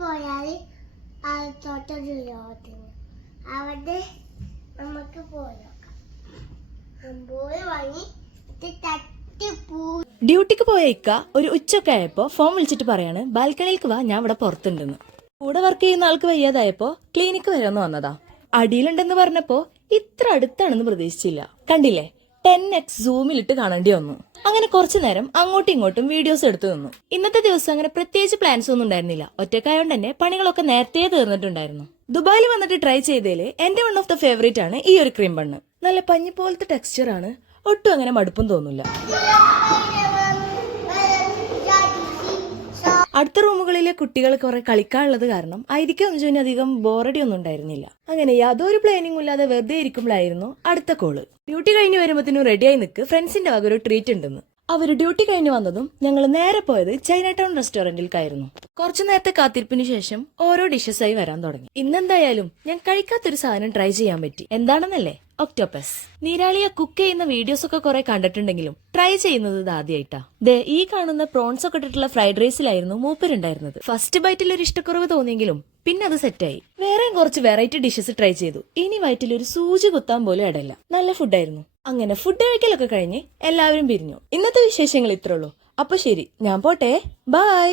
പോയാല് ആത്തോട്ടൊരു ലോകത്തിന് അവിടെ നമുക്ക് പോയോക്കാം. പോയി വാങ്ങി തട്ടിപ്പൂ. ഡ്യൂട്ടിക്ക് പോയ ഇക്ക ഒരു ഉച്ചയൊക്കെ ആയപ്പോ ഫോൺ വിളിച്ചിട്ട് പറയാണ് ബാൽക്കണിയിലേക്ക് വാ, ഞാൻ ഇവിടെ പുറത്തുണ്ടെന്ന്. കൂടെ വർക്ക് ചെയ്യുന്ന ആൾക്ക് വയ്യാതായപ്പോ ക്ലിനിക്ക് വരെയൊന്ന് വന്നതാ. അടിയിലുണ്ടെന്ന് പറഞ്ഞപ്പോ ഇത്ര അടുത്താണെന്ന് പ്രതീക്ഷിച്ചില്ല. കണ്ടില്ലേ, 10x സൂമിലിട്ട് കാണേണ്ടി വന്നു. അങ്ങനെ കുറച്ചു നേരം അങ്ങോട്ടും ഇങ്ങോട്ടും വീഡിയോസ് എടുത്തു നിന്നു. ഇന്നത്തെ ദിവസം അങ്ങനെ പ്രത്യേകിച്ച് പ്ലാൻസ് ഒന്നും ഉണ്ടായിരുന്നില്ല. ഒറ്റക്കായോണ്ട് തന്നെ പണികളൊക്കെ നേരത്തെ തീർന്നിട്ടുണ്ടായിരുന്നു. ദുബായിൽ വന്നിട്ട് ട്രൈ ചെയ്തതില് എന്റെ വൺ ഓഫ് ദ ഫേവറേറ്റ് ആണ് ഈ ഒരു ക്രീം ബണ്ണ്. നല്ല പഞ്ഞി പോലത്തെ ടെക്സ്ചർ ആണ്, ഒട്ടും അങ്ങനെ മടുപ്പും തോന്നില്ല. അടുത്ത റൂമുകളിലെ കുട്ടികൾ കുറെ കളിക്കാനുള്ളത് കാരണം ഐതിക്ക് അഞ്ചുവിന് അധികം ബോറടി ഒന്നും ഉണ്ടായിരുന്നില്ല. അങ്ങനെ യാതൊരു പ്ലാനിങ്ങും ഇല്ലാതെ വെറുതെ ഇരിക്കുമ്പോഴായിരുന്നു അടുത്ത കോള്. ഡ്യൂട്ടി കഴിഞ്ഞ് വരുമ്പോഴത്തേനും റെഡിയായി നിൽക്ക്, ഫ്രണ്ട്സിന്റെ വക ഒരു ട്രീറ്റ് ഉണ്ടെന്ന്. അവര് ഡ്യൂട്ടി കഴിഞ്ഞ് വന്നതും ഞങ്ങൾ നേരെ പോയത് ചൈന ടൗൺ റെസ്റ്റോറന്റിലേക്കായിരുന്നു. കുറച്ചു നേരത്തെ കാത്തിരിപ്പിന് ശേഷം ഓരോ ഡിഷസ് ആയി വരാൻ തുടങ്ങി. ഇന്നെന്തായാലും ഞാൻ കഴിക്കാത്തൊരു സാധനം ട്രൈ ചെയ്യാൻ പറ്റി. എന്താണെന്നല്ലേ? ഒക്ടോപ്പസ്. നീരാളിയെ കുക്ക് ചെയ്യുന്ന വീഡിയോസ് ഒക്കെ കുറെ കണ്ടിട്ടുണ്ടെങ്കിലും ട്രൈ ചെയ്യുന്നത് ഇത് ആദ്യമായിട്ടാ. ഈ കാണുന്ന പ്രോൺസ് ഒക്കെ ഇട്ടിട്ടുള്ള ഫ്രൈഡ് റൈസിലായിരുന്നു മൂപ്പരുണ്ടായിരുന്നത്. ഫസ്റ്റ് ബൈറ്റിൽ ഒരു ഇഷ്ടക്കുറവ് തോന്നിയെങ്കിലും പിന്നെ അത് സെറ്റായി. വേറെയും കുറച്ച് വെറൈറ്റി ഡിഷസ് ട്രൈ ചെയ്തു. ഇനി വയറ്റിൽ ഒരു സൂചി കുത്താൻ പോലും ഇടയില്ല. നല്ല ഫുഡായിരുന്നു. അങ്ങനെ ഫുഡ് കഴിക്കലൊക്കെ കഴിഞ്ഞ് എല്ലാവരും പിരിഞ്ഞു. ഇന്നത്തെ വിശേഷങ്ങൾ ഇത്രേ ഉള്ളൂ. അപ്പൊ ശരി, ഞാൻ പോട്ടെ. ബൈ.